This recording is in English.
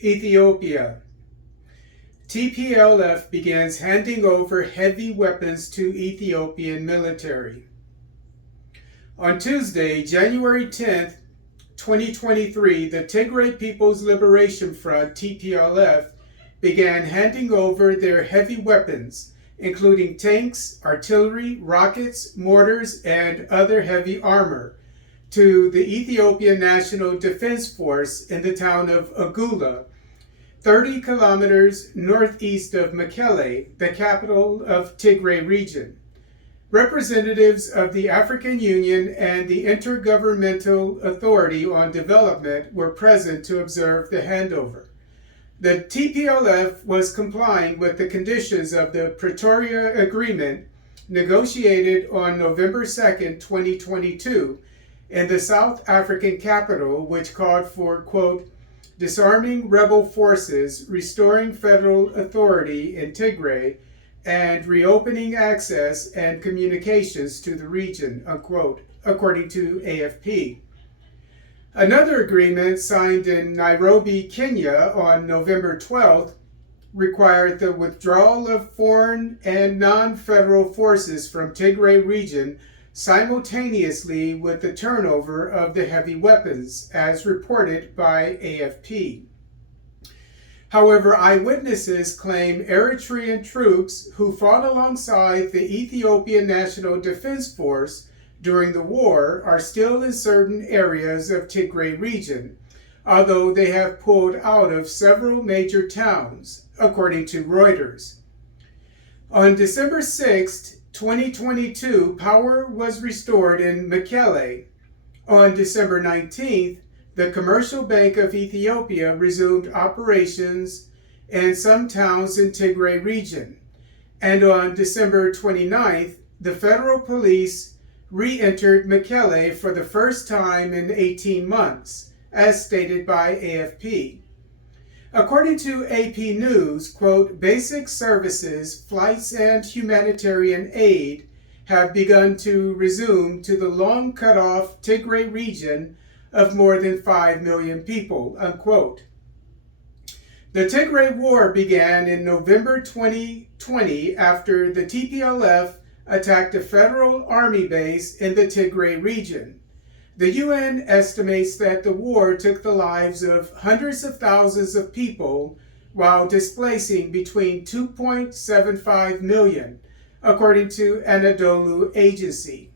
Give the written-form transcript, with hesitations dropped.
Ethiopia. TPLF begins handing over heavy weapons to Ethiopian military. On Tuesday, January 10th, 2023, the Tigray People's Liberation Front, TPLF, began handing over their heavy weapons, including tanks, artillery, rockets, mortars, and other heavy armor, to the Ethiopian National Defense Force in the town of Agula, 30 kilometers northeast of Mekelle, the capital of Tigray Region. Representatives of the African Union and the Intergovernmental Authority on Development were present to observe the handover. The TPLF was complying with the conditions of the Pretoria Agreement negotiated on November 2nd, 2022, in the South African capital, which called for, quote, disarming rebel forces, restoring federal authority in Tigray, and reopening access and communications to the region, unquote, according to AFP. Another agreement signed in Nairobi, Kenya on November 12th required the withdrawal of foreign and non-federal forces from Tigray Region simultaneously with the turnover of the heavy weapons, as reported by AFP. However, eyewitnesses claim Eritrean troops who fought alongside the Ethiopian National Defense Force during the war are still in certain areas of Tigray Region, although they have pulled out of several major towns, according to Reuters. On December 6th, 2022, power was restored in Mekelle. On December 19th, the Commercial Bank of Ethiopia resumed operations in some towns in Tigray Region. And on December 29th, the federal police re-entered Mekelle for the first time in 18 months, as stated by AFP. According to AP News, quote, basic services, flights, and humanitarian aid have begun to resume to the long cut-off Tigray region of more than 5 million people, unquote. The Tigray War began in November 2020 after the TPLF attacked a federal army base in the Tigray region. The UN estimates that the war took the lives of hundreds of thousands of people while displacing between 2.75 million, according to Anadolu Agency.